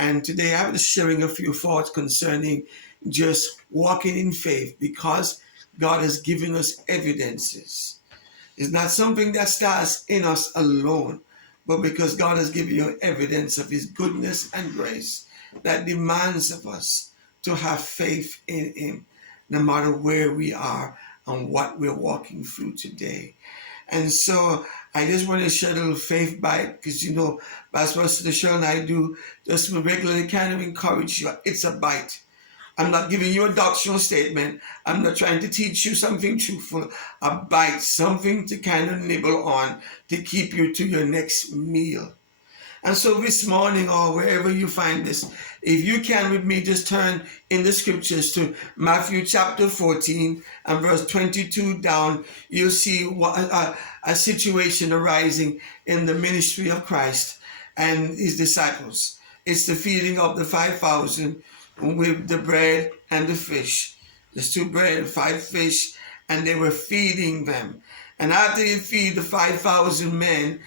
And today I was sharing a few thoughts concerning just walking in faith because God has given us evidences. It's not something that starts in us alone, but because God has given you evidence of His goodness and grace that demands of us to have faith in Him, no matter where we are and what we're walking through today. And so I just want to share a little faith bite because, Pastor Cheryl and I do just regularly kind of encourage you. It's a bite. I'm not giving you a doctrinal statement. I'm not trying to teach you something truthful. A bite, something to kind of nibble on to keep you to your next meal. And so this morning, or wherever you find this, if you can with me, just turn in the scriptures to Matthew chapter 14 and verse 22 down. You'll see a situation arising in the ministry of Christ and His disciples. It's the feeding of the 5,000 with the bread and the fish. There's 2 bread, 5 fish, and they were feeding them. And after they feed the 5,000 men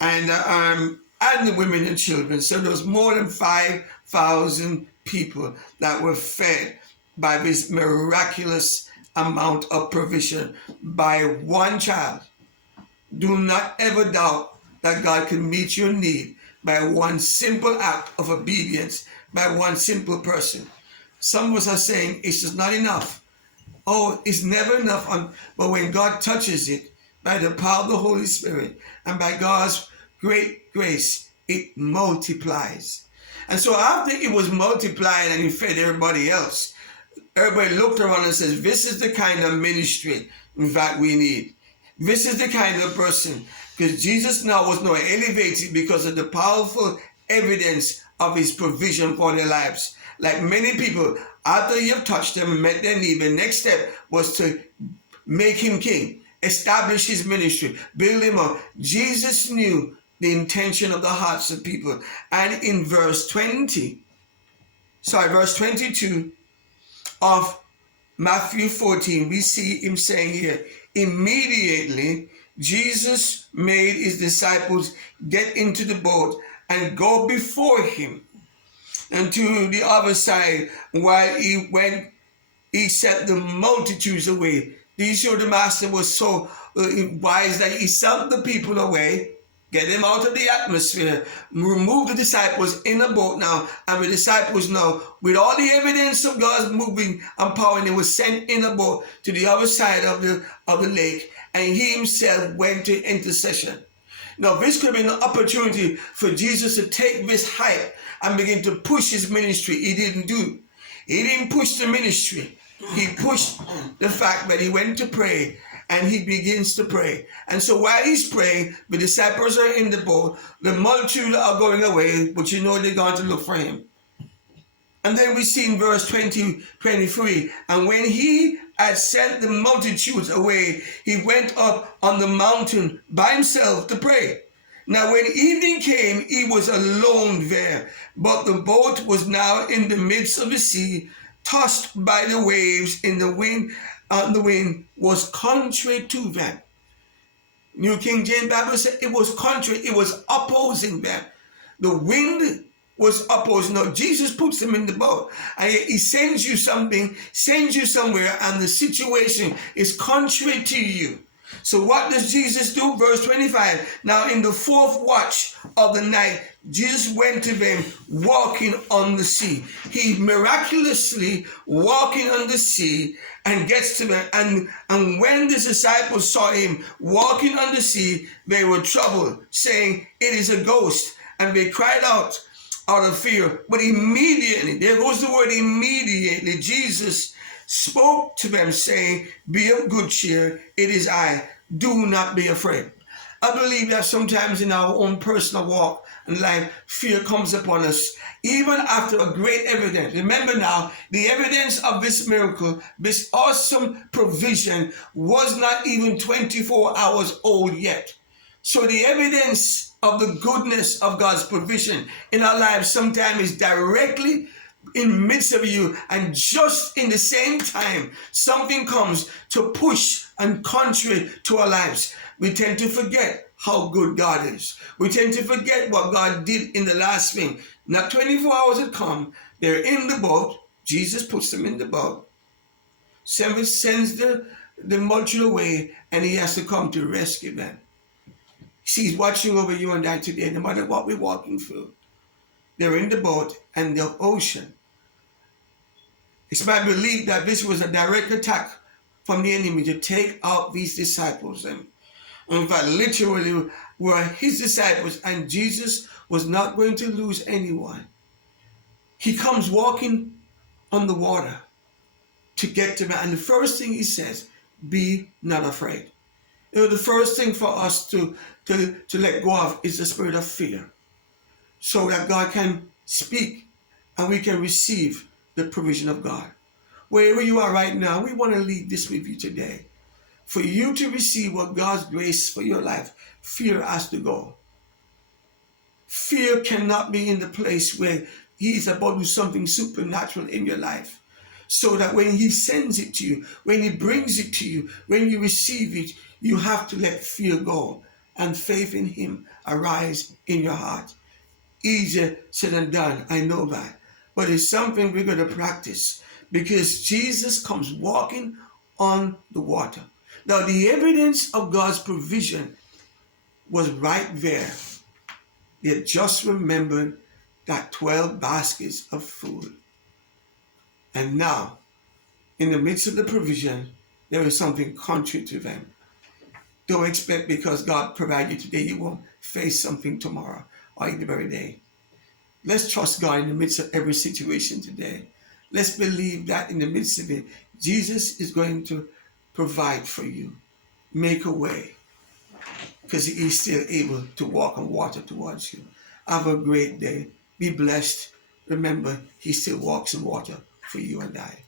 and the women and children, so there was more than 5,000 people that were fed by this miraculous amount of provision by one child. Do not ever doubt that God can meet your need by one simple act of obedience, by one simple person. Some of us are saying it's just not enough. Oh, it's never enough. But when God touches it by the power of the Holy Spirit and by God's great grace, it multiplies. And so after it was multiplied and it fed everybody else, everybody looked around and says, this is the kind of ministry, in fact, we need. This is the kind of person. Because Jesus now was now elevated because of the powerful evidence of His provision for their lives. Like many people, after you've touched them and met their need, the next step was to make Him king, establish His ministry, build Him up. Jesus knew the intention of the hearts of people. And in verse 22 of Matthew 14, we see Him saying here, immediately Jesus made His disciples get into the boat and go before Him and to the other side. While He went, He sent the multitudes away. You show the Master was so wise that He sent the people away, get them out of the atmosphere, remove the disciples in a boat now, and the disciples now, with all the evidence of God's moving and power, they were sent in a boat to the other side of the lake, and He Himself went to intercession. Now, this could be an opportunity for Jesus to take this hype and begin to push His ministry. He didn't do. He didn't push the ministry. He pushed the fact that He went to pray, and He begins to pray. And so while He's praying, the disciples are in the boat, the multitude are going away, but they're going to look for Him. And then we see in verse 23, and when He had sent the multitudes away, He went up on the mountain by Himself to pray. Now when evening came, He was alone there, but the boat was now in the midst of the sea, tossed by the waves in the wind. The wind was contrary to them. New King James Bible said it was contrary, it was opposing them. The wind was opposing. Now Jesus puts them in the boat and He sends you something, sends you somewhere, and the situation is contrary to you. So what does Jesus do? Verse 25. Now in the 4th watch of the night, Jesus went to them walking on the sea. He miraculously walking on the sea and gets to them. And when the disciples saw Him walking on the sea, they were troubled, saying, it is a ghost. And they cried out of fear. But immediately, there goes the word immediately, Jesus spoke to them, saying, be of good cheer, it is I, do not be afraid. I believe that sometimes in our own personal walk in life, fear comes upon us, even after a great evidence. Remember now, the evidence of this miracle, this awesome provision, was not even 24 hours old yet. So the evidence of the goodness of God's provision in our lives sometimes is directly in the midst of you, and just in the same time, something comes to push and contrary to our lives. We tend to forget how good God is. We tend to forget what God did in the last thing. Not 24 hours had come. They're in the boat. Jesus puts them in the boat. Sends the multitude away, and he has to come to rescue them. He's watching over you and I today, no matter what we're walking through. They're in the boat and the ocean. It's my belief that this was a direct attack from the enemy to take out these disciples. And in fact, literally were his disciples, and Jesus was not going to lose anyone. He comes walking on the water to get to me, and the first thing he says, be not afraid. You know, the first thing for us to let go of is the spirit of fear, so that God can speak and we can receive the provision of God. Wherever you are right now, we want to leave this with you today. For you to receive what God's grace for your life, fear has to go. Fear cannot be in the place where he is about to do something supernatural in your life. So that when he sends it to you, when he brings it to you, when you receive it, you have to let fear go and faith in him arise in your heart. Easier said than done, I know that. But it's something we're going to practice, because Jesus comes walking on the water. Now, the evidence of God's provision was right there. They had just remembered that 12 baskets of food. And now, in the midst of the provision, there is something contrary to them. Don't expect because God provided you today, you won't face something tomorrow or in the very day. Let's trust God in the midst of every situation today. Let's believe that in the midst of it, Jesus is going to provide for you, make a way, because he is still able to walk on water towards you. Have a great day. Be blessed. Remember, he still walks in water for you and I.